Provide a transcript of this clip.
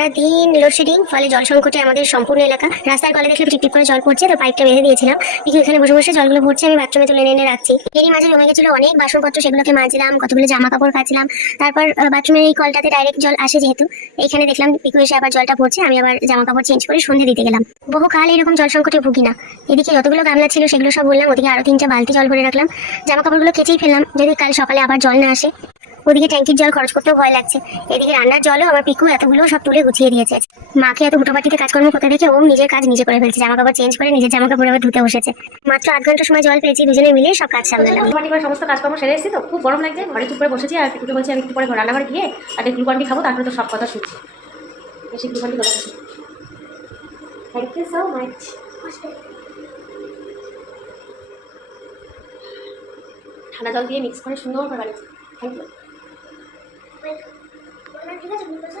সারাদিন লোডশেডিং, ফলে জল সংকটে আমাদের সম্পূর্ণ এলাকা। রাস্তার কলে দেখলে টিপ টিপ করে জল পড়ছে, তো পাইপটা বেঁধে দিয়েছিলাম। পিকু এখানে বসে বসে জলগুলো ভরছে, আমি বাথরুমে তুলে এনে রাখছি। এরই মাঝে জমে গেছিল অনেক বাসনপত্র, সেগুলোকে মাজলাম, কতগুলো জামা কাপড় কাচলাম। তারপর বাথরুমের এই কলটাতে ডাইরেক্ট জল আসে যেহেতু, এখানে দেখলাম পিকু এসে আবার জলটা ভরছে। আমি আবার জামা কাপড় চেঞ্জ করে সন্ধে দিতে গেলাম। বহুকাল এরকম জল সংকটে ভুগি না। এদিকে যতগুলো গামলা ছিল সেগুলো সব বললাম, ওদিকে আরো 3টা বালতি জল ভরে রাখলাম। জামা কাপড়গুলো কেচেই ফেললাম, যদি কাল সকালে আবার জল না আসে। ওদিকে ট্যাঙ্কির জল খরচ করতেও ভয় লাগছে। এদিকে রান্নার জলও আমার পিকু এতগুলো সব তুলে গুছিয়ে দিয়েছে। মাকে এত হুটোপাটিতে কাজকর্ম করতে দেখে ও নিজের কাজ নিজে করে ফেলছে, জামা কাপড় চেঞ্জ করে নিজের জামা কাপড় আবার ধুতে বসেছে। মাত্র 8 ঘন্টা সময় জল পেয়েছি, দুজনে মিলে সব কাজ সামলালাম। মাটি করে সমস্ত কাজকর্ম সেরে এসেছি, তো খুব গরম লাগছে, ঘরে চুপ করে বসেছি। আর পিকুকে বলছি আমি একটু পরে রান্নাঘরে গিয়ে একটা গ্লুকন্ডি খাবো, তারপরে তো সব কথা শুনছি। বেশি গ্লুকন্ডি কথা শুনছি। Thank you so much. ঠান্ডা জল দিয়ে মিক্স করে সুন্দর করে বানিয়েছি। Thank you. ঠিক আছে।